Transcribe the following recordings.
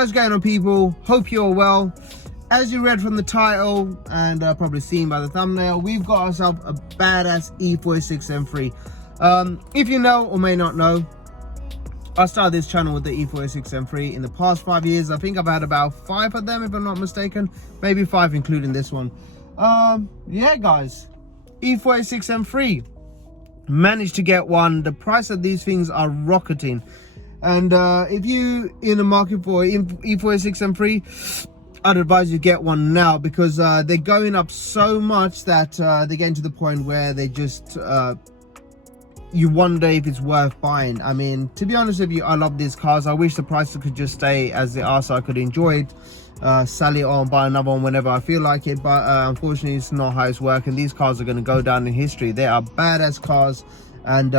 What's going on, people? Hope you're well. As you read from the title and probably seen by the thumbnail, we've got ourselves a badass E46 M3. If you know or may not know, I started this channel with the E46 M3 in the past 5 years. I think I've had about 5 of them, if I'm not mistaken, maybe 5 including this one. Yeah guys, E46 M3, managed to get one. The price of these things are rocketing, and if you in the market for E46 M3, I'd advise you get one now, because they're going up so much that they're getting to the point where they just you wonder if it's worth buying. I mean, to be honest with you, I love these cars. I wish the prices could just stay as they are so I could enjoy it, sell it on, buy another one whenever I feel like it, but unfortunately it's not how it's working. These cars are going to go down in history. They are badass cars, and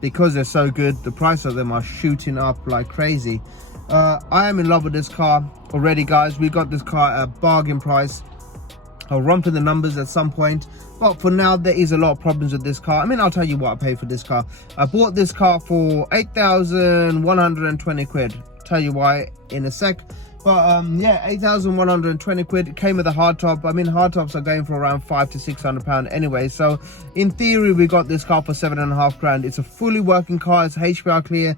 because they're so good, the price of them are shooting up like crazy. I am in love with this car already, guys. We got this car at a bargain price. I'll run through the numbers at some point, but for now there is a lot of problems with this car. I mean, I'll tell you what I paid for this car. I bought this car for 8,120 quid. Tell you why in a sec. But yeah, 8,120 quid. It came with a hardtop. I mean, hardtops are going for around £500 to £600 anyway. So in theory, we got this car for 7.5 grand. It's a fully working car. It's HPR clear.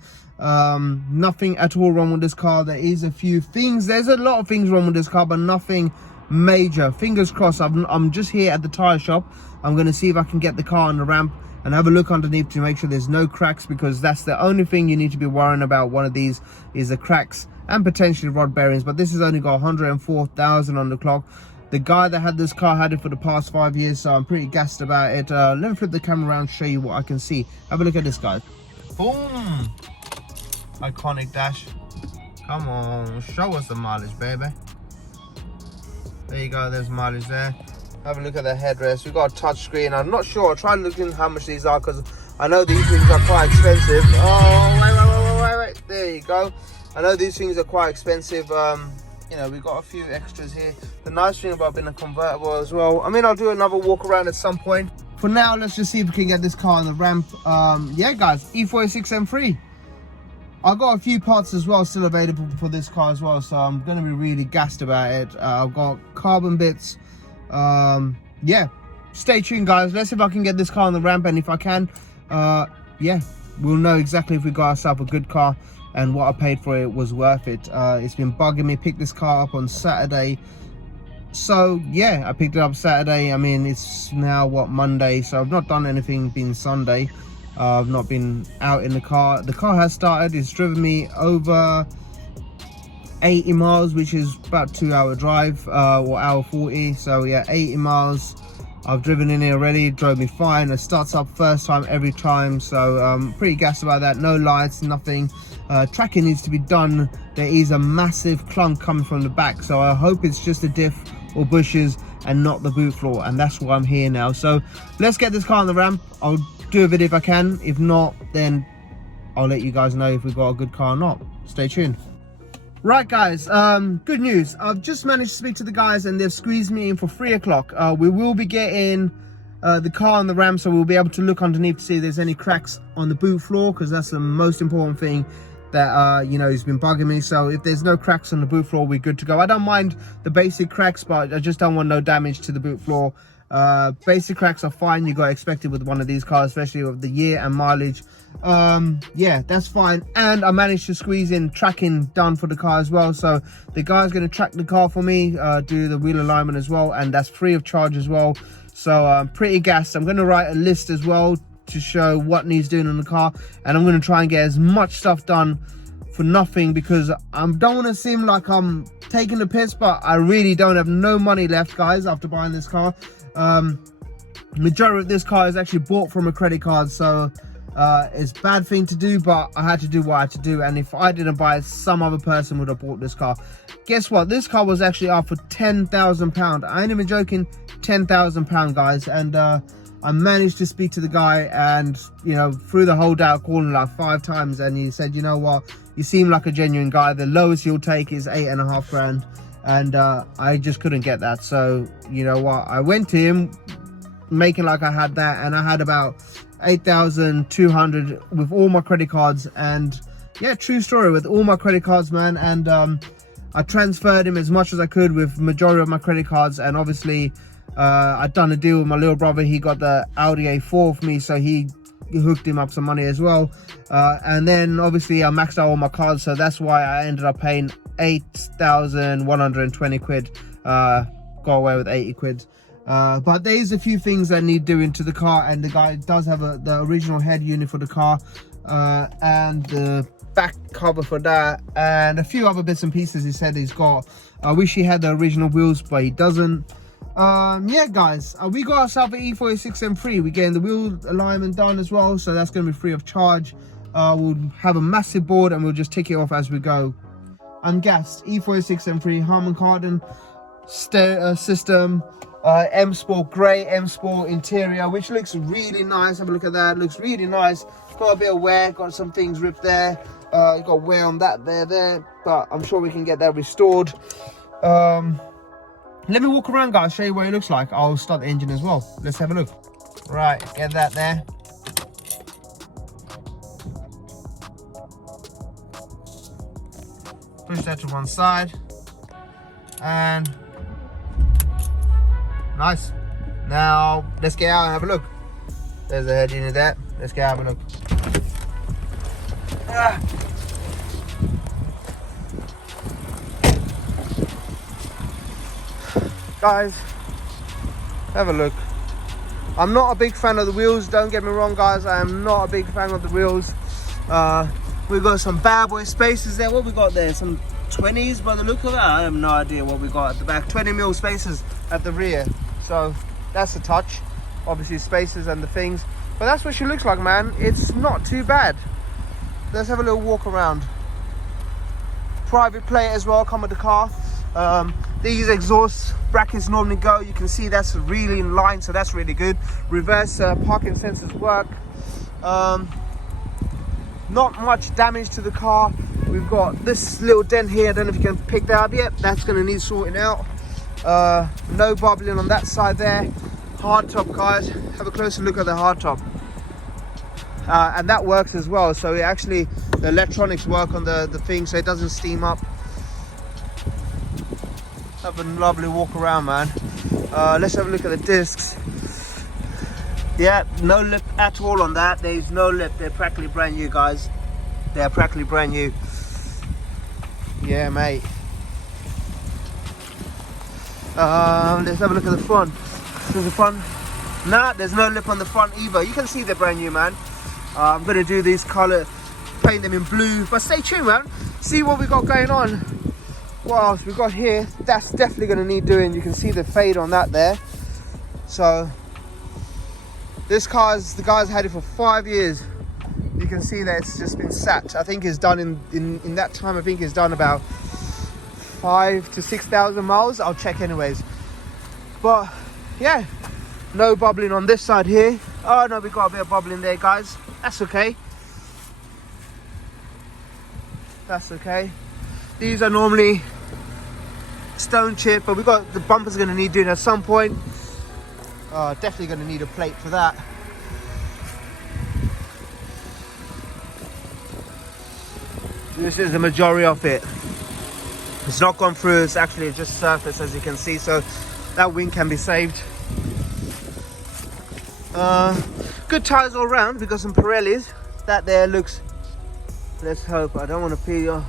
Nothing at all wrong with this car. There is a few things. There's a lot of things wrong with this car, but nothing major. Fingers crossed. I'm just here at the tire shop. I'm going to see if I can get the car on the ramp and have a look underneath to make sure there's no cracks, because that's the only thing you need to be worrying about. One of these is the cracks and potentially rod bearings, but this has only got 104,000 on the clock. The guy that had this car had it for the past 5 years, so I'm pretty gassed about it. Let me flip the camera around, show you what I can see. Have a look at this, guy. Boom! Iconic dash. Come on, show us the mileage, baby. There you go, there's mileage there. Have a look at the headrest. We've got a touch screen. I'm not sure. I'll try looking how much these are, because I know these things are quite expensive. Oh, wait. There you go. I know these things are quite expensive. You know, we've got a few extras here. The nice thing about being a convertible as well, I mean, I'll do another walk around at some point. For now, let's just see if we can get this car on the ramp. Yeah guys, E46 M3. I've got a few parts as well still available for this car as well, so I'm going to be really gassed about it. I've got carbon bits. Yeah, stay tuned guys. Let's see if I can get this car on the ramp, and if I can, yeah, we'll know exactly if we got ourselves a good car and what I paid for it was worth it. It's been bugging me. Picked this car up on Saturday, so yeah, I picked it up Saturday. I mean, it's now what, Monday, so I've not done anything been Sunday. I've not been out in the car. The car has started. It's driven me over 80 miles, which is about 2-hour drive, or hour 40. So yeah, 80 miles I've driven in here already. It drove me fine. It starts up first time every time, so pretty gassed about that. No lights, nothing. Tracking needs to be done. There is a massive clunk coming from the back, so I hope it's just a diff or bushes and not the boot floor, and that's why I'm here now. So let's get this car on the ramp. I'll do a video if I can. If not, then I'll let you guys know if we've got a good car or not. Stay tuned. Right guys, good news. I've just managed to speak to the guys and they've squeezed me in for 3 o'clock. We will be getting the car on the ramp, so we'll be able to look underneath to see if there's any cracks on the boot floor, because that's the most important thing that you know, has been bugging me. So if there's no cracks on the boot floor, we're good to go. I don't mind the basic cracks, but I just don't want no damage to the boot floor. Basic cracks are fine. You got to expect it with one of these cars, especially with the year and mileage. Yeah, that's fine. And I managed to squeeze in tracking done for the car as well, so the guy's going to track the car for me, do the wheel alignment as well, and that's free of charge as well. So I'm pretty gassed. I'm going to write a list as well to show what needs doing on the car, and I'm going to try and get as much stuff done for nothing, because I don't want to seem like I'm taking the piss, but I really don't have no money left, guys, after buying this car. Majority of this car is actually bought from a credit card, so it's a bad thing to do, but I had to do what I had to do. And if I didn't buy it, some other person would have bought this car. Guess what? This car was actually up for £10,000. I ain't even joking, £10,000, guys. And I managed to speak to the guy, and you know, through the whole day I called him like 5 times, and he said, you know what, you seem like a genuine guy. The lowest you'll take is 8.5 grand. And I just couldn't get that. So you know what, I went to him making like I had that, and I had about 8,200 with all my credit cards. And yeah, true story, with all my credit cards, man. And I transferred him as much as I could with majority of my credit cards, and obviously I'd done a deal with my little brother. He got the Audi A4 for me, so he hooked him up some money as well. And then obviously I maxed out all my cards, so that's why I ended up paying 8,120 quid. Got away with 80 quid. But there's a few things that need doing to the car, and the guy does have the original head unit for the car, and the back cover for that, and a few other bits and pieces he said he's got. I wish he had the original wheels, but he doesn't. Yeah guys, we got ourselves an E46 M3. We're getting the wheel alignment done as well, so that's going to be free of charge. We'll have a massive board and we'll just tick it off as we go. Ungassed E46 M3 Harman Kardon system, M Sport grey, M Sport interior, which looks really nice. Have a look at that, looks really nice. Got a bit of wear, got some things ripped there, got wear on that there, but I'm sure we can get that restored. Let me walk around guys, show you what it looks like. I'll start the engine as well. Let's have a look. Right, get that there. Push that to one side, and nice. Now let's get out and have a look. There's the head unit there. Let's get out and have a look. Guys, have a look. I'm not a big fan of the wheels, don't get me wrong guys, I am not a big fan of the wheels. We've got some bad boy spacers there. What we got there? Some 20s by the look of it. I have no idea what we got at the back. 20mm spacers at the rear, so that's a touch. Obviously spacers and the things, but that's what she looks like, man. It's not too bad. Let's have a little walk around. Private plate as well come with the car. These exhaust brackets normally go, you can see that's really in line, so that's really good. Reverse parking sensors work. Not much damage to the car. We've got this little dent here, I don't know if you can pick that up yet. That's going to need sorting out. No bubbling on that side there. Hard top guys, have a closer look at the hard top. And that works as well, so it actually, the electronics work on the thing, so it doesn't steam up. Have a lovely walk around, man. Let's have a look at the discs. Yeah, no lip at all on that. There's no lip. They're practically brand new, guys. They're practically brand new. Yeah, mate. Let's have a look at the front. There's the front. Nah, there's no lip on the front either. You can see they're brand new, man. I'm gonna do these color, paint them in blue. But stay tuned, man. See what we got going on. What else we got here? That's definitely gonna need doing. You can see the fade on that there. So this the guy's had it for 5 years. You can see that it's just been sat. I think it's done in that time. I think it's done about 5,000 to 6,000 miles. I'll check anyways. But yeah, no bubbling on this side here. Oh no, we got a bit of bubbling there, guys. That's okay. That's okay. These are normally stone chip, but we got the bumper's going to need doing at some point. Definitely going to need a plate for that. This is the majority of it. It's not gone through, it's actually just surface, as you can see, so that wing can be saved. Good tires all around. We got some Pirellis. That there looks, let's hope, I don't want to peel your,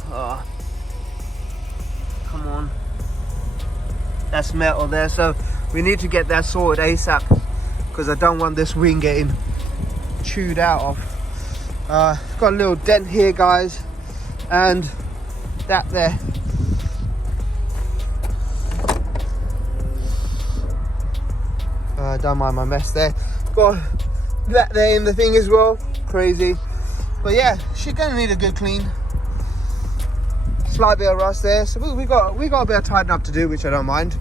come on, that's metal there, so we need to get that sorted ASAP, because I don't want this wing getting chewed out of. Got a little dent here, guys, and that there. Don't mind my mess there. Got that there in the thing as well. Crazy. But yeah, she's gonna need a good clean. Slight bit of rust there, so we got a bit of tidying up to do, which I don't mind.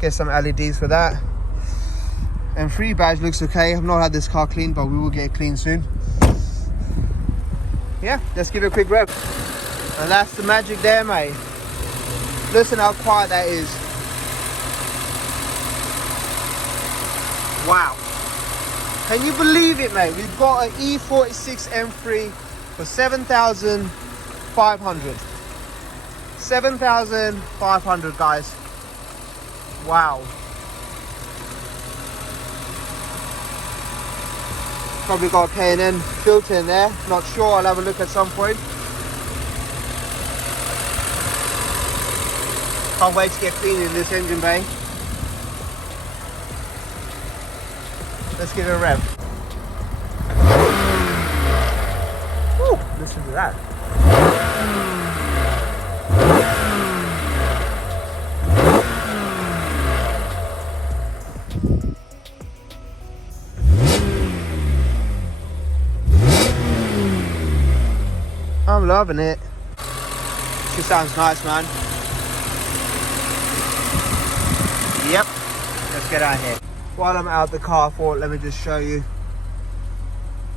Get some LEDs for that. And free badge looks okay. I've not had this car cleaned, but we will get it clean soon. Yeah, let's give it a quick rev. And that's the magic there, mate. Listen how quiet that is. Wow. Can you believe it, mate? We've got an E46 M3 for 7,500. 7,500, guys. Wow. Probably got a K&N filter in there. Not sure. I'll have a look at some point. Can't wait to get clean in this engine bay. Let's give it a rev. Woo, listen to that. I'm loving it. She sounds nice, man. Yep. Let's get out here. While I'm out the car, let me just show you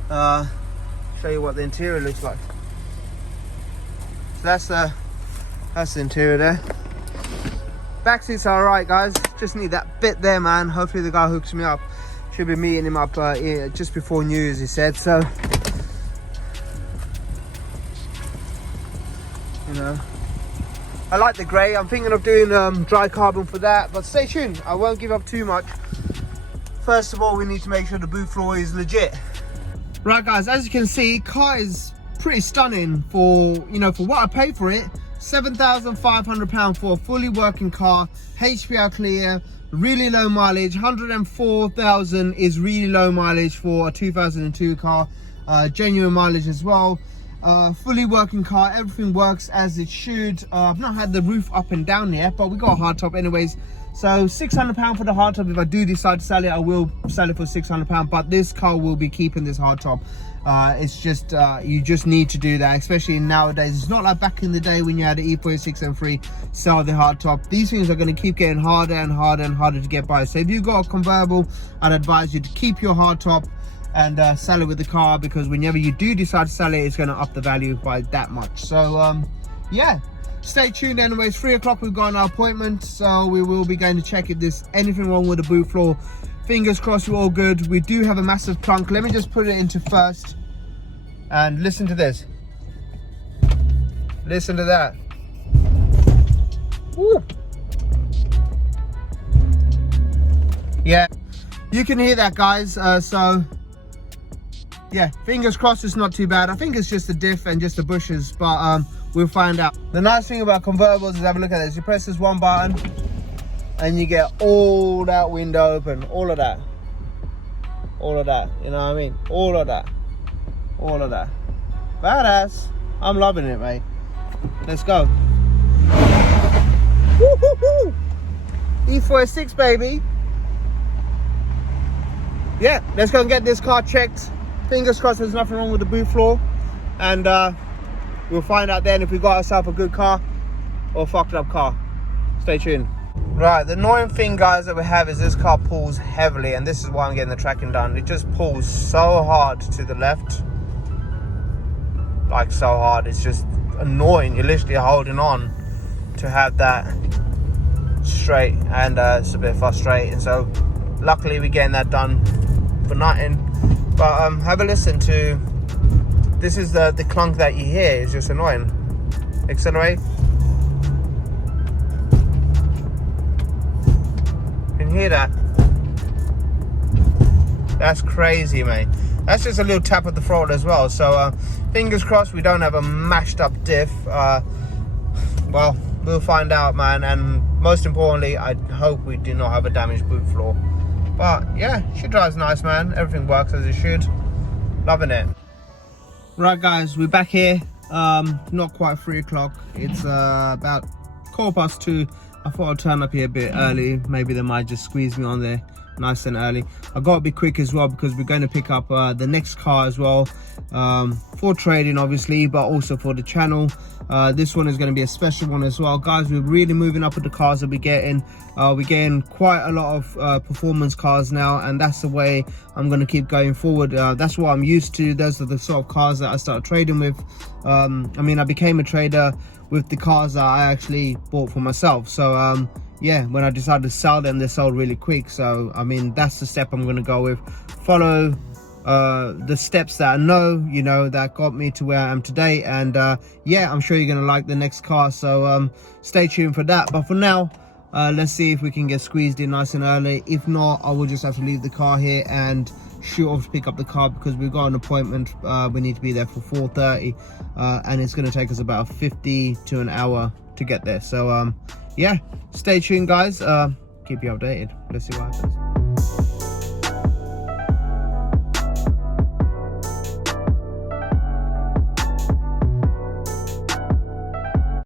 what the interior looks like. So that's the interior there. Back seats are alright, guys. Just need that bit there, man. Hopefully the guy hooks me up. Should be meeting him up just before New Year's, he said. So, you know, I like the grey. I'm thinking of doing dry carbon for that, but stay tuned. I won't give up too much. First of all, we need to make sure the boot floor is legit. Right, guys, as you can see, car is pretty stunning for, you know, for what I paid for it. £7,500 for a fully working car, HPR clear, really low mileage. 104,000 is really low mileage for a 2002 car. Genuine mileage as well. Fully working car, everything works as it should. I've not had the roof up and down yet, but we got a hardtop anyways. So £600 for the hardtop. If I do decide to sell it, I will sell it for £600, but this car will be keeping this hardtop. It's just you just need to do that, especially nowadays. It's not like back in the day when you had the E46 M3 sell the hardtop. These things are going to keep getting harder and harder and harder to get by. So if you've got a convertible, I'd advise you to keep your hardtop and sell it with the car, because whenever you do decide to sell it, it's going to up the value by that much. So yeah, stay tuned. Anyways, 3 o'clock we've got our appointment, so we will be going to check if there's anything wrong with the boot floor. Fingers crossed we're all good. We do have a massive clunk. Let me just put it into first and listen to this. Listen to that. Woo. Yeah, you can hear that, guys. So yeah, fingers crossed it's not too bad. I think it's just the diff and just the bushes, but we'll find out. The nice thing about convertibles is, have a look at this. You press this one button and you get all that window open, all of that, you know what I mean? All of that. Badass. I'm loving it, mate. Let's go. Woo-hoo-hoo. E46, baby. Yeah, let's go and get this car checked. Fingers crossed there's nothing wrong with the boot floor, and we'll find out then if we got ourselves a good car or a fucked up car. Stay tuned. Right, the annoying thing, guys, that we have is this car pulls heavily, and this is why I'm getting the tracking done. It just pulls so hard to the left, like so hard. It's just annoying. You're literally holding on to have that straight, and it's a bit frustrating. So luckily we're getting that done for nothing. But have a listen to this. Is the clunk that you hear is just annoying. Accelerate. You can hear that. That's crazy, mate. That's just a little tap of the throttle as well. So fingers crossed we don't have a mashed up diff. Well, we'll find out, man. And most importantly, I hope we do not have a damaged boot floor. But yeah, she drives nice, man. Everything works as it should. Loving it. Right, guys, we're back here. Not quite 3 o'clock. It's about 2:15. I thought I'd turn up here a bit early. Maybe they might just squeeze me on there nice and early. I got to be quick as well, because we're going to pick up the next car as well, for trading obviously, but also for the channel. This one is going to be a special one as well, guys. We're really moving up with the cars that we're getting. We're getting quite a lot of performance cars now, and that's the way I'm going to keep going forward. That's what I'm used to. Those are the sort of cars that I started trading with. I mean, I became a trader with the cars that I actually bought for myself. So yeah, when I decided to sell them, they sold really quick. So I mean, that's the step I'm going to go with. Follow the steps that I know, you know, that got me to where I am today. And yeah, I'm sure you're gonna like the next car, so stay tuned for that. But for now, let's see if we can get squeezed in nice and early. If not, I will just have to leave the car here and shoot off to pick up the car, because we've got an appointment. We need to be there for 4:30, and it's going to take us about 50 to an hour to get there. So yeah, stay tuned guys, keep you updated. Let's see what happens.